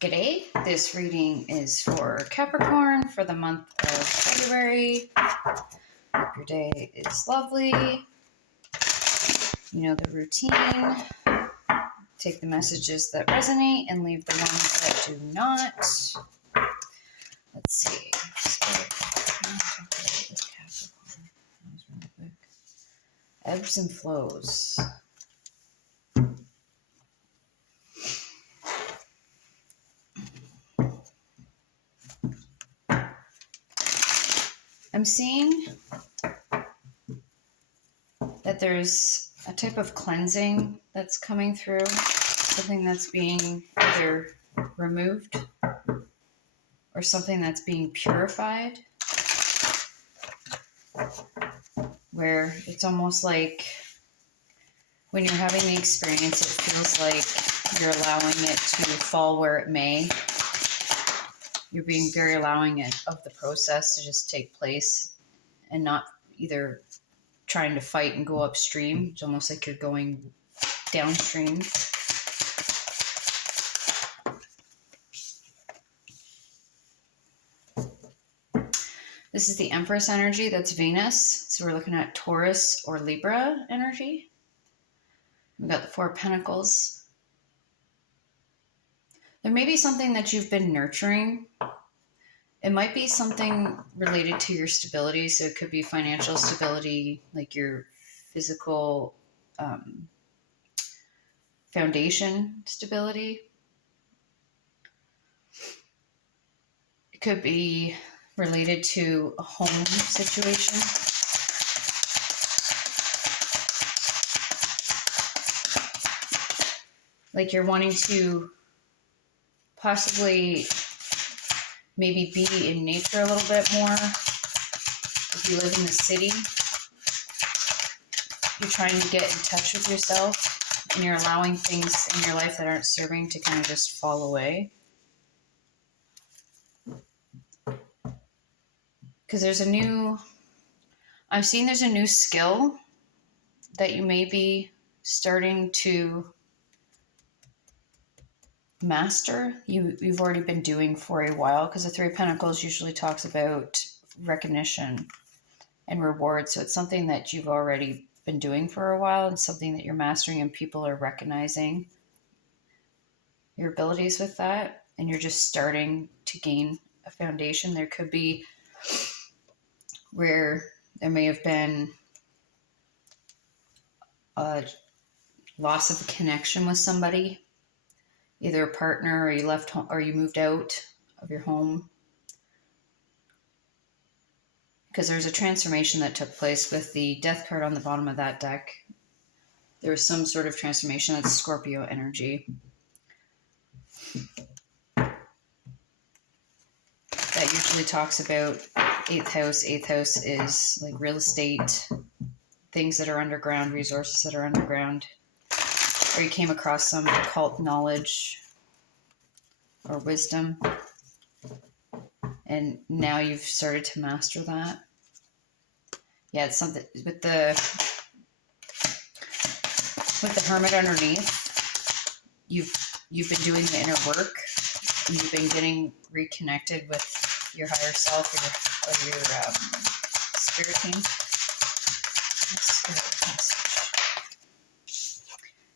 G'day, this reading is for Capricorn for the month of February. Hope your day is lovely. You know the routine. Take the messages that resonate and leave the ones that do not. Let's see. Ebbs and flows. I'm seeing that there's a type of cleansing that's coming through, something that's being either removed or something that's being purified, where it's almost like when you're having the experience, it feels like you're allowing it to fall where it may. You're being very allowing of the process to just take place and not either trying to fight and go upstream. It's almost like you're going downstream. This is the Empress energy. That's Venus. So we're looking at Taurus or Libra energy. We've got the Four of Pentacles. There may be something that you've been nurturing. It might be something related to your stability. So it could be financial stability, like your physical foundation stability. It could be related to a home situation. Like you're wanting to possibly maybe be in nature a little bit more. If you live in the city, you're trying to get in touch with yourself and you're allowing things in your life that aren't serving to kind of just fall away. Because there's I'm seeing there's a new skill that you may be starting to master. You've already been doing for a while, because the Three of Pentacles usually talks about recognition and reward. So it's something that you've already been doing for a while and something that you're mastering, and people are recognizing your abilities with that, and you're just starting to gain a foundation. There could be where there may have been a loss of connection with somebody, either a partner, or you left home, or you moved out of your home. Because there's a transformation that took place with the Death card on the bottom of that deck. There was some sort of transformation. That's Scorpio energy. That usually talks about 8th house. 8th house is like real estate, things that are underground, resources that are underground, or you came across some occult knowledge or wisdom, and now you've started to master that. Yeah, it's something with the Hermit underneath. You've been doing the inner work, and you've been getting reconnected with your higher self or your spirit team.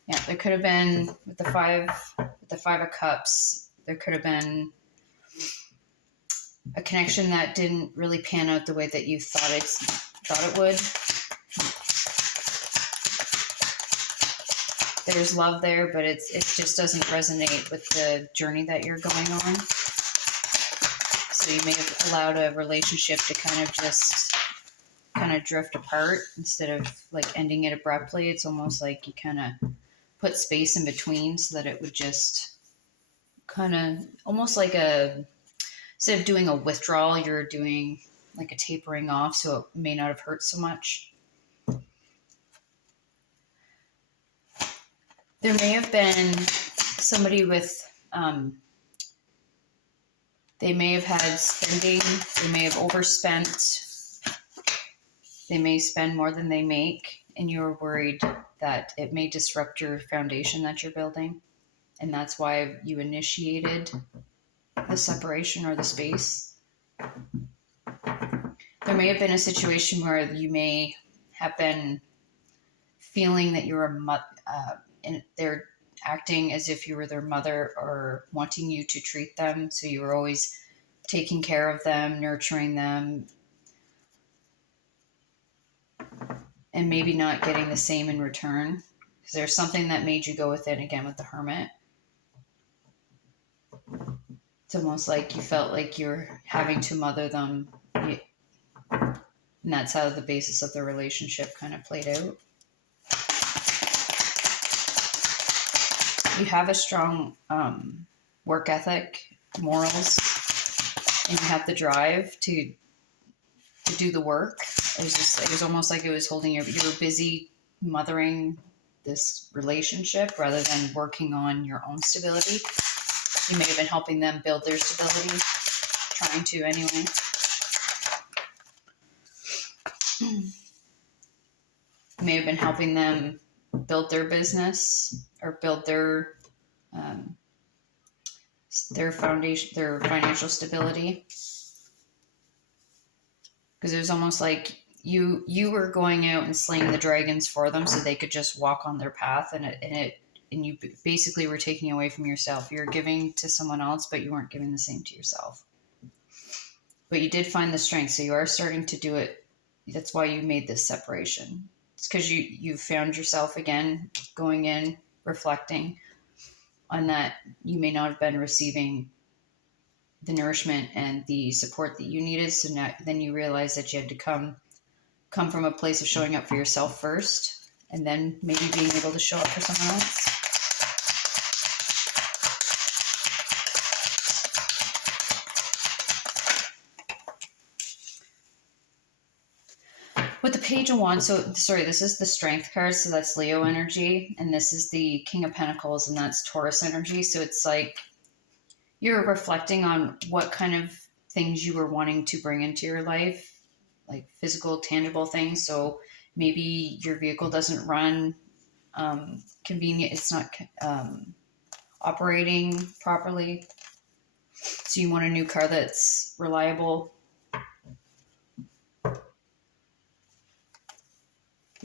Yeah, there could have been with the Five of Cups. There could have been a connection that didn't really pan out the way that you thought it would. There's love there, but it just doesn't resonate with the journey that you're going on. So you may have allowed a relationship to kind of drift apart instead of like ending it abruptly. It's almost like you kind of put space in between so that it would just kind of almost like instead of doing a withdrawal, you're doing like a tapering off, so it may not have hurt so much. There may have been somebody with, they may have had spending, they may have overspent, they may spend more than they make, and you're worried that it may disrupt your foundation that you're building. and that's why you initiated the separation or the space. There may have been a situation where you may have been feeling that you're and they're acting as if you were their mother or wanting you to treat them. So you were always taking care of them, nurturing them, and maybe not getting the same in return. Because there's something that made you go within again with the Hermit. It's almost like you felt like you're having to mother them. And that's how the basis of the relationship kind of played out. You have a strong work ethic, morals, and you have the drive to do the work. It was almost like it was holding you were busy mothering this relationship rather than working on your own stability. You may have been helping them build their stability, trying to anyway. You may have been helping them build their business or build their foundation, their financial stability. Because it was almost like you were going out and slaying the dragons for them so they could just walk on their path, and you basically were taking away from yourself. You were giving to someone else, but you weren't giving the same to yourself. But you did find the strength, so you are starting to do it. That's why you made this separation. It's because you found yourself again, going in, reflecting on that you may not have been receiving the nourishment and the support that you needed. So now, then you realize that you had to come from a place of showing up for yourself first, and then maybe being able to show up for someone else. With the Page of Wands, this is the Strength card, so that's Leo energy, and this is the King of Pentacles, and that's Taurus energy. So it's like you're reflecting on what kind of things you were wanting to bring into your life, like physical, tangible things. So maybe your vehicle doesn't run convenient, it's not operating properly. So you want a new car that's reliable.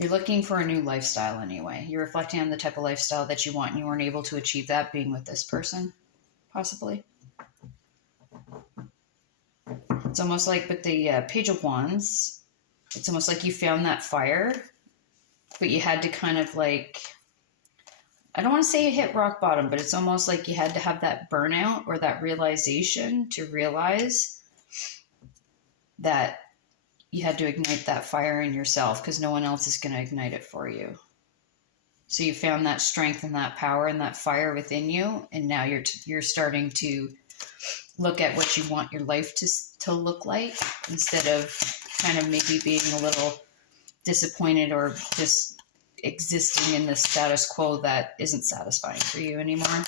You're looking for a new lifestyle anyway. You're reflecting on the type of lifestyle that you want, and you weren't able to achieve that being with this person, possibly. It's almost like with the Page of Wands, it's almost like you found that fire, but you had to kind of like, I don't want to say you hit rock bottom, but it's almost like you had to have that burnout or that realization to realize that you had to ignite that fire in yourself, because no one else is going to ignite it for you. So you found that strength and that power and that fire within you, and now you're starting to look at what you want your life to look like, instead of kind of maybe being a little disappointed or just existing in the status quo that isn't satisfying for you anymore.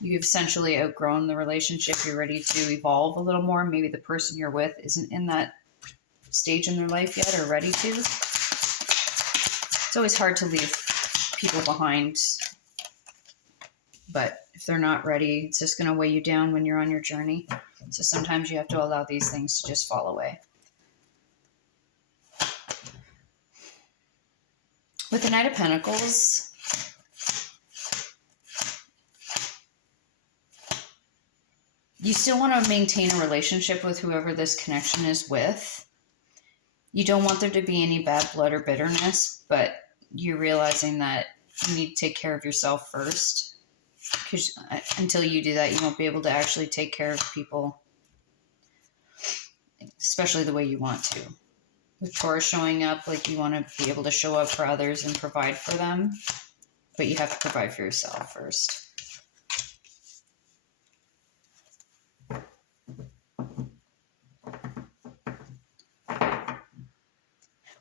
You've essentially outgrown the relationship. You're ready to evolve a little more. Maybe the person you're with isn't in that stage in their life yet or ready to. It's always hard to leave people behind, but if they're not ready, it's just going to weigh you down when you're on your journey. So sometimes you have to allow these things to just fall away. With the Knight of Pentacles, you still want to maintain a relationship with whoever this connection is with. You don't want there to be any bad blood or bitterness, but you're realizing that you need to take care of yourself first. Because until you do that, you won't be able to actually take care of people, especially the way you want to. With Taurus showing up, like you want to be able to show up for others and provide for them, but you have to provide for yourself first.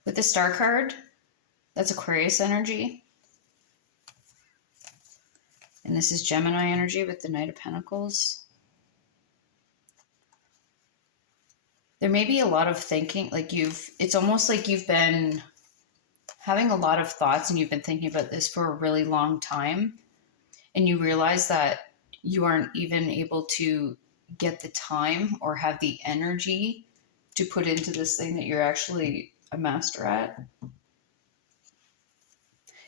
With the Star card, that's Aquarius energy. And this is Gemini energy with the Knight of Pentacles. There may be a lot of thinking, like it's almost like you've been having a lot of thoughts and you've been thinking about this for a really long time. and you realize that you aren't even able to get the time or have the energy to put into this thing that you're actually a master at.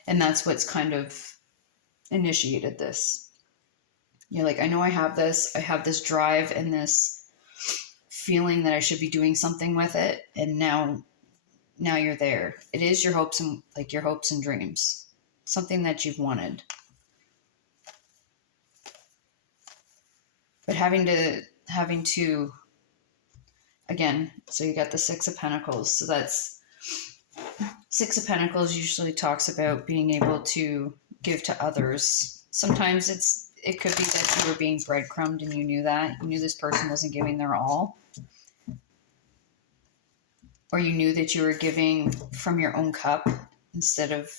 And that's what's kind of initiated this. You're like, I know I have this drive and this feeling that I should be doing something with it. And now you're there. It is your hopes and dreams, something that you've wanted. But having to, again, so you got the Six of Pentacles. So that's Six of Pentacles usually talks about being able to give to others. Sometimes it could be that you were being breadcrumbed and you knew that. You knew this person wasn't giving their all. Or you knew that you were giving from your own cup instead of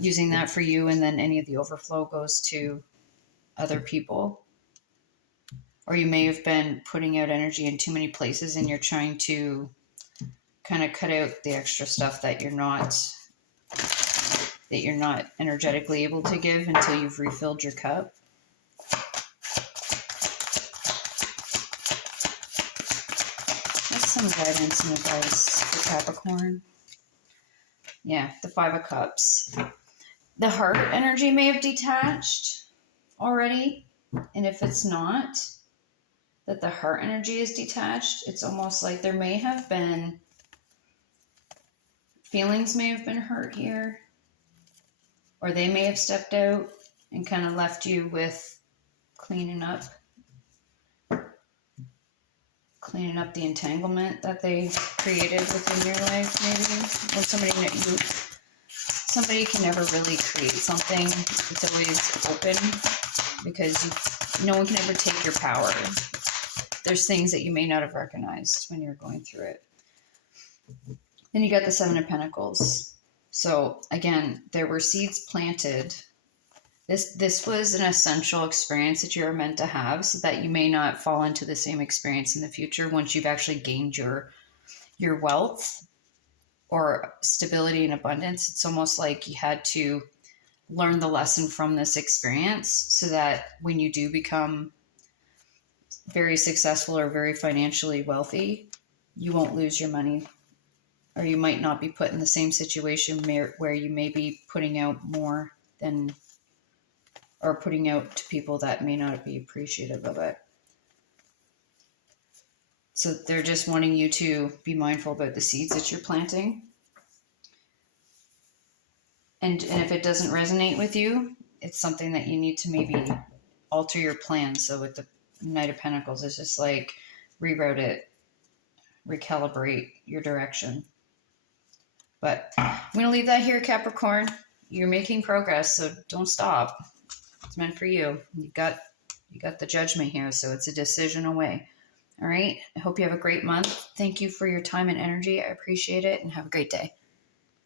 using that for you, and then any of the overflow goes to other people. Or you may have been putting out energy in too many places and you're trying to kind of cut out the extra stuff that you're not energetically able to give until you've refilled your cup. That's some guidance and advice for Capricorn. Yeah, the Five of Cups. The heart energy may have detached already. And if it's not, that the heart energy is detached, it's almost like there may have been feelings may have been hurt here. Or they may have stepped out and kind of left you with cleaning up the entanglement that they created within your life, maybe. Or somebody can never really create something. It's always open because no one can ever take your power. There's things that you may not have recognized when you're going through it. Then you got the Seven of Pentacles. So again, there were seeds planted. This was an essential experience that you're meant to have so that you may not fall into the same experience in the future once you've actually gained your wealth or stability and abundance. It's almost like you had to learn the lesson from this experience so that when you do become very successful or very financially wealthy, you won't lose your money. Or you might not be put in the same situation where you may be putting out more than, or putting out to people that may not be appreciative of it. So they're just wanting you to be mindful about the seeds that you're planting. And if it doesn't resonate with you, it's something that you need to maybe alter your plan. So with the Knight of Pentacles, it's just like reroute it, recalibrate your direction. But I'm going to leave that here, Capricorn. You're making progress, so don't stop. It's meant for you. You got the Judgment here, so it's a decision away. All right? I hope you have a great month. Thank you for your time and energy. I appreciate it, and have a great day.